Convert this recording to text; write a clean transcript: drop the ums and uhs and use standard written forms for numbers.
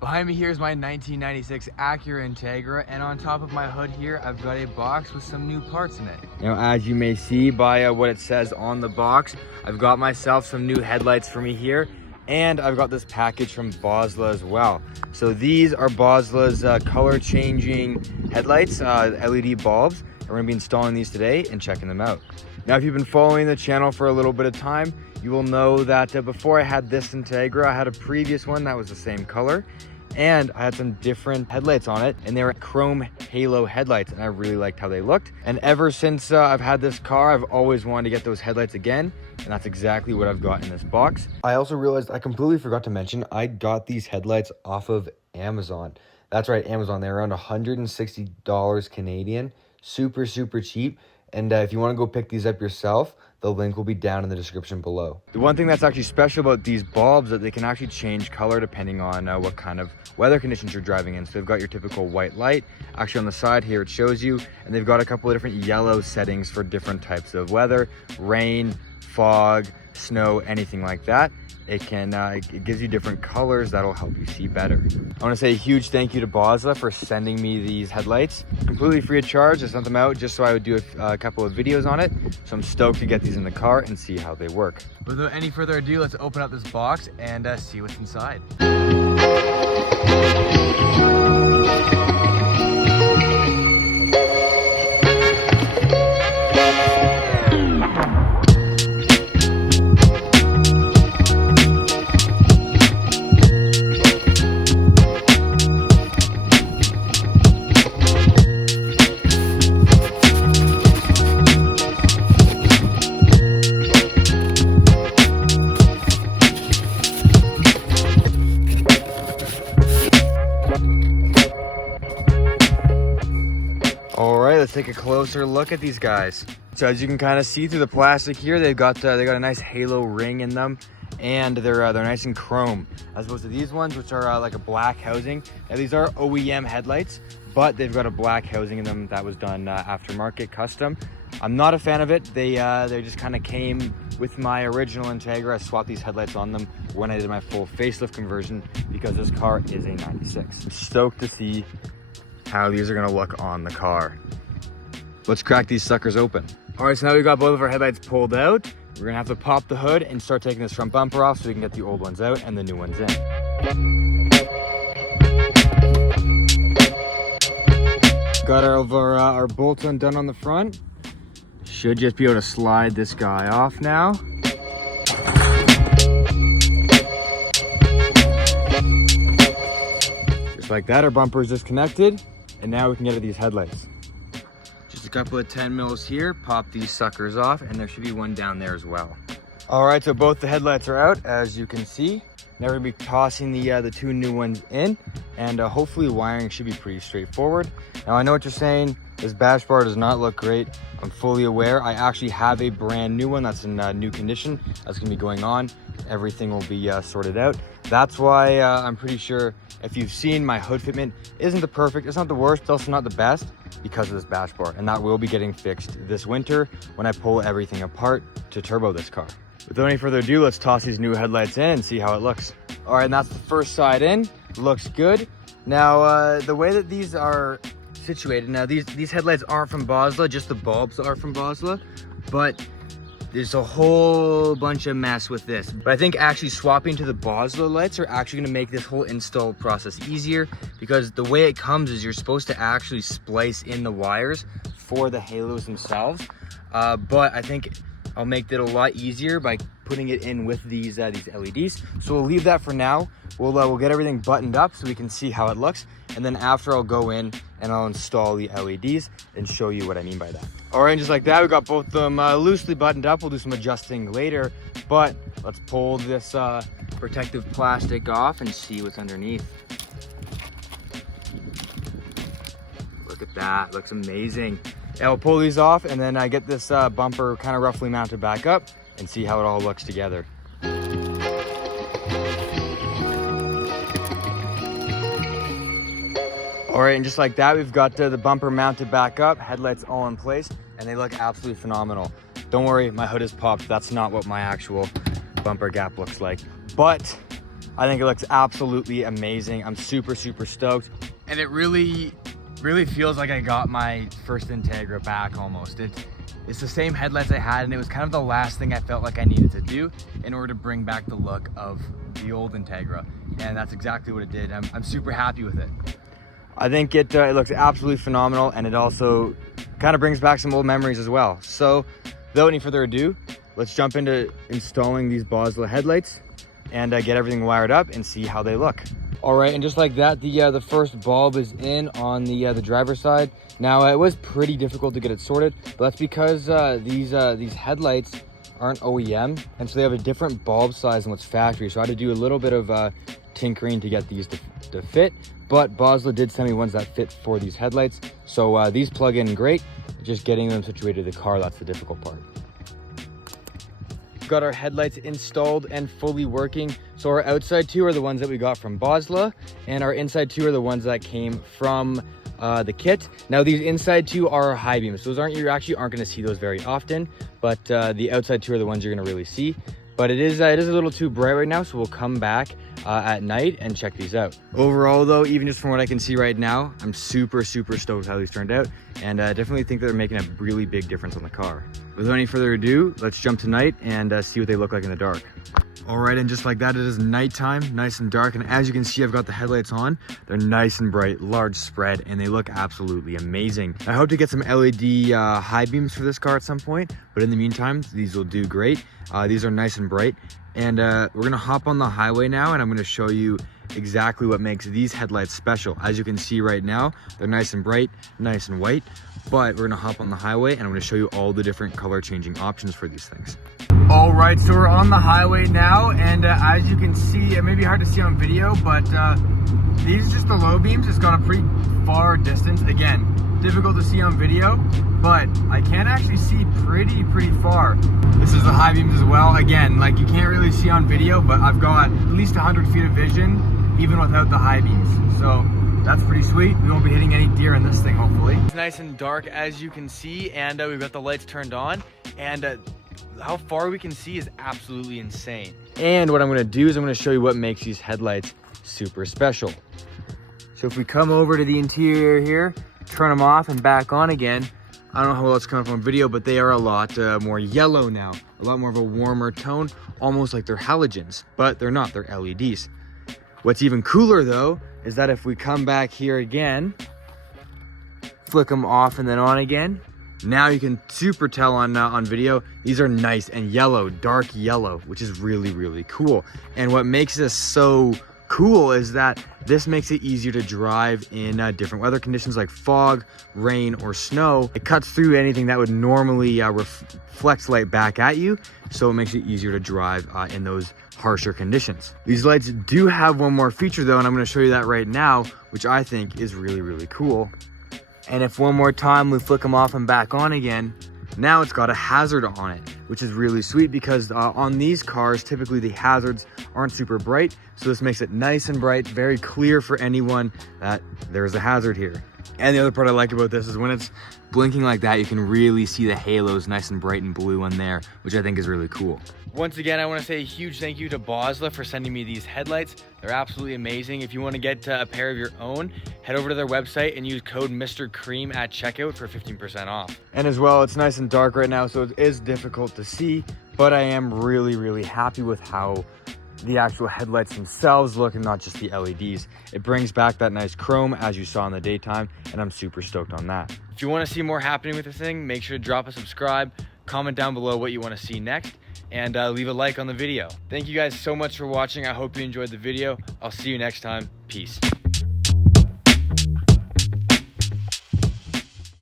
Behind me here is my 1996 Acura Integra, and on top of my hood here, I've got a box with some new parts in it. Now, as you may see by what it says on the box, I've got myself some new headlights for me here, and I've got this package from Bosla as well. So these are Bosla's color changing headlights, LED bulbs, and we're gonna be installing these today and checking them out. Now, if you've been following the channel for a little bit of time, you will know that before I had this Integra, I had a previous one that was the same color, and I had some different headlights on it, and they were chrome halo headlights, and I really liked how they looked. And ever since I've had this car, I've always wanted to get those headlights again, and that's exactly what I've got in this box. I also realized I completely forgot to mention I got these headlights off of Amazon. That's right, Amazon. They're around $160 Canadian, super cheap. And if you want to go pick these up yourself, the link will be down in the description below. The one thing that's actually special about these bulbs is that they can actually change color depending on what kind of weather conditions you're driving in. So they've got your typical white light. Actually on the side here it shows you, and they've got a couple of different yellow settings for different types of weather, rain, fog, snow, anything like that. It can it gives you different colors that'll help you see better. I want to say a huge thank you to Bosla for sending me these headlights completely free of charge. I sent them out just so I would do a couple of videos on it. So I'm stoked to get these in the car and see how they work. Without any further ado, let's open up this box and see what's inside. All right, let's take a closer look at these guys. So as you can kind of see through the plastic here, they got a nice halo ring in them, and they're nice and chrome, as opposed to these ones, which are like a black housing. Now these are OEM headlights, but they've got a black housing in them that was done aftermarket, custom. I'm not a fan of it. They just kind of came with my original Integra. I swapped these headlights on them when I did my full facelift conversion because this car is a 96. I'm stoked to see how these are gonna look on the car. Let's crack these suckers open. All right, so now we've got both of our headlights pulled out. We're gonna have to pop the hood and start taking this front bumper off so we can get the old ones out and the new ones in. Got our bolts undone on the front. Should just be able to slide this guy off now. Just like that, our bumper is disconnected. And now we can get at these headlights. Just a couple of 10 mils here, pop these suckers off, and there should be one down there as well. All right, so both the headlights are out, as you can see. Now we're gonna be tossing the two new ones in, and hopefully wiring should be pretty straightforward. Now I know what you're saying, this bash bar does not look great. I'm fully aware. I actually have a brand new one that's in new condition. That's gonna be going on. Everything will be sorted out. That's why I'm pretty sure if you've seen, my hood fitment isn't the perfect, it's not the worst, it's also not the best because of this bash bar. And that will be getting fixed this winter when I pull everything apart to turbo this car. Without any further ado, let's toss these new headlights in and see how it looks. All right, and that's the first side in. Looks good. Now, the way that these are situated, now these headlights aren't from Bosla, just the bulbs are from Bosla, but there's a whole bunch of mess with this. But I think actually swapping to the Bosla lights are actually gonna make this whole install process easier, because the way it comes is you're supposed to actually splice in the wires for the halos themselves. But I think I'll make that a lot easier by putting it in with these LEDs. So we'll leave that for now. We'll get everything buttoned up so we can see how it looks. And then after, I'll go in and I'll install the LEDs and show you what I mean by that. All right, and just like that, we got both of them loosely buttoned up. We'll do some adjusting later, but let's pull this protective plastic off and see what's underneath. Look at that, looks amazing. Yeah, we'll pull these off and then I get this bumper kind of roughly mounted back up and see how it all looks together. All right, and just like that, we've got the bumper mounted back up, headlights all in place, and they look absolutely phenomenal. Don't worry, my hood is popped. That's not what my actual bumper gap looks like. But I think it looks absolutely amazing. I'm super, super stoked. And it really feels like I got my first Integra back almost. It's the same headlights I had, and it was kind of the last thing I felt like I needed to do in order to bring back the look of the old Integra. And that's exactly what it did. I'm super happy with it. I think it looks absolutely phenomenal, and it also kind of brings back some old memories as well. So without any further ado, let's jump into installing these Bosley headlights and get everything wired up and see how they look. All right, and just like that, the first bulb is in on the driver's side. Now it was pretty difficult to get it sorted, but that's because these headlights aren't OEM, and so they have a different bulb size than what's factory. So I had to do a little bit of tinkering to get these to fit, but Bosley did send me ones that fit for these headlights. So these plug in great. Just getting them situated in the car, that's the difficult part. Got our headlights installed and fully working. So our outside two are the ones that we got from Bosley, and our inside two are the ones that came from the kit. Now these inside two are high beams. Those you actually aren't going to see those very often, but the outside two are the ones you're going to really see. But it is a little too bright right now, so we'll come back at night and check these out. Overall though, even just from what I can see right now, I'm super, super stoked how these turned out, and I definitely think they're making a really big difference on the car. Without any further ado, let's jump to night and see what they look like in the dark. All right, and just like that, it is nighttime, nice and dark, and as you can see, I've got the headlights on. They're nice and bright, large spread, and they look absolutely amazing. I hope to get some LED high beams for this car at some point, but in the meantime, these will do great. These are nice and bright, and we're gonna hop on the highway now, and I'm gonna show you exactly what makes these headlights special. As you can see right now, they're nice and bright, nice and white, but we're gonna hop on the highway and I'm gonna show you all the different color changing options for these things. All right, so we're on the highway now, and as you can see, it may be hard to see on video, but these are just the low beams. It's got a pretty far distance. Again, difficult to see on video, but I can actually see pretty far. This is the high beams as well. Again, like you can't really see on video, but I've got at least 100 feet of vision even without the high beams. So that's pretty sweet. We won't be hitting any deer in this thing, hopefully. It's nice and dark as you can see, and we've got the lights turned on, and how far we can see is absolutely insane. And what I'm gonna do is I'm gonna show you what makes these headlights super special. So if we come over to the interior here, turn them off and back on again, I don't know how well it's coming from video, but they are a lot more yellow now, a lot more of a warmer tone, almost like they're halogens, but they're not, they're LEDs. What's even cooler though, is that if we come back here again, flick them off and then on again, now you can super tell on video, these are nice and yellow, dark yellow, which is really cool. And what makes this so cool is that this makes it easier to drive in different weather conditions like fog, rain, or snow. It cuts through anything that would normally reflect light back at you, so it makes it easier to drive in those harsher conditions. These lights do have one more feature though, and I'm going to show you that right now, which I think is really cool. And if one more time we flick them off and back on again, now it's got a hazard on it, which is really sweet because on these cars, typically the hazards aren't super bright. So this makes it nice and bright, very clear for anyone that there's a hazard here. And the other part I like about this is when it's blinking like that, you can really see the halos nice and bright and blue on there, which I think is really cool. Once again, I want to say a huge thank you to Bosley for sending me these headlights. They're absolutely amazing. If you want to get a pair of your own, head over to their website and use code Mr. Cream at checkout for 15% off. And as well, it's nice and dark right now, so it is difficult to see, but I am really happy with how the actual headlights themselves look and not just the LEDs. It brings back that nice chrome as you saw in the daytime, and I'm super stoked on that. If you want to see more happening with this thing, make sure to drop a subscribe, comment down below what you want to see next, and leave a like on the video. Thank you guys so much for watching. I hope you enjoyed the video. I'll see you next time. Peace.